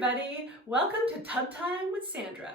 everybody, welcome to Tub Time with Sandra.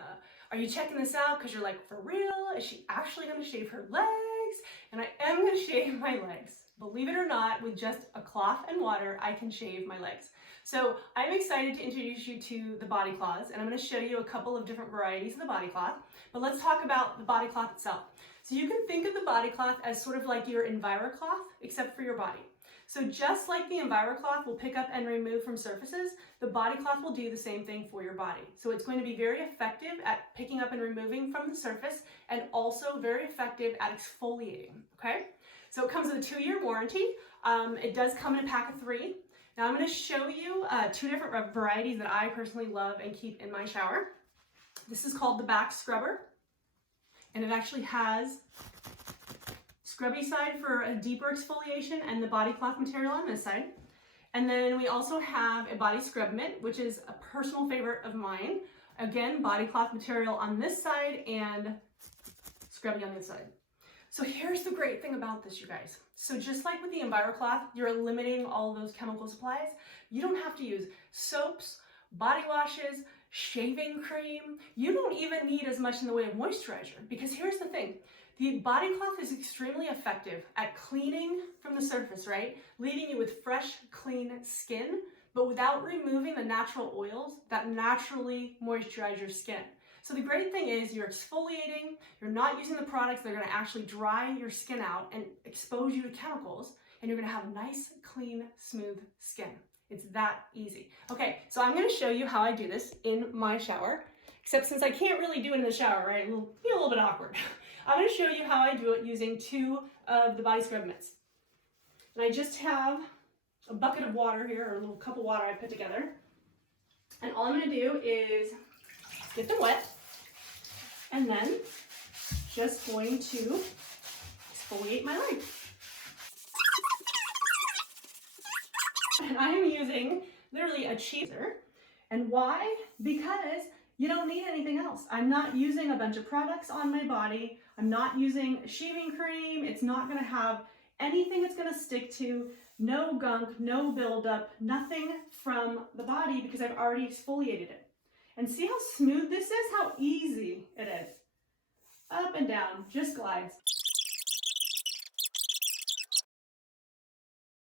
Are you checking this out because you're like, for real? Is she actually going to shave her legs? And I am going to shave my legs. Believe it or not, with just a cloth and water, I can shave my legs. So I'm excited to introduce you to the body cloths, and I'm going to show you a couple of different varieties of the body cloth. But let's talk about the body cloth itself. So you can think of the body cloth as sort of like your EnviroCloth, except for your body. So just like the EnviroCloth will pick up and remove from surfaces, the body cloth will do the same thing for your body. So it's going to be very effective at picking up and removing from the surface, and also very effective at exfoliating, okay? So it comes with a 2-year warranty. It does come in a pack of 3. Now I'm going to show you 2 different varieties that I personally love and keep in my shower. This is called the back scrubber, and it actually has scrubby side for a deeper exfoliation and the body cloth material on this side. And then we also have a body scrub mitt, which is a personal favorite of mine. Again, body cloth material on this side and scrubby on this side. So here's the great thing about this, you guys. So just like with the EnviroCloth, you're eliminating all of those chemical supplies. You don't have to use soaps, body washes, shaving cream. You don't even need as much in the way of moisturizer, because here's the thing. The body cloth is extremely effective at cleaning from the surface, right? Leaving you with fresh, clean skin, but without removing the natural oils that naturally moisturize your skin. So the great thing is you're exfoliating, you're not using the products that are going to actually dry your skin out and expose you to chemicals, and you're going to have nice, clean, smooth skin. It's that easy. Okay, so I'm going to show you how I do this in my shower, except since I can't really do it in the shower, right? It'll be a little bit awkward. I'm going to show you how I do it using 2 of the body scrub mitts. And I just have a bucket of water here, or a little cup of water I put together. And all I'm going to do is get them wet, and then just going to exfoliate my leg. And I am using literally a cheeser. And why? Because you don't need anything else. I'm not using a bunch of products on my body. I'm not using shaving cream. It's not going to have anything it's going to stick to. No gunk, no buildup, nothing from the body, because I've already exfoliated it. And see how smooth this is? How easy it is. Up and down, just glides.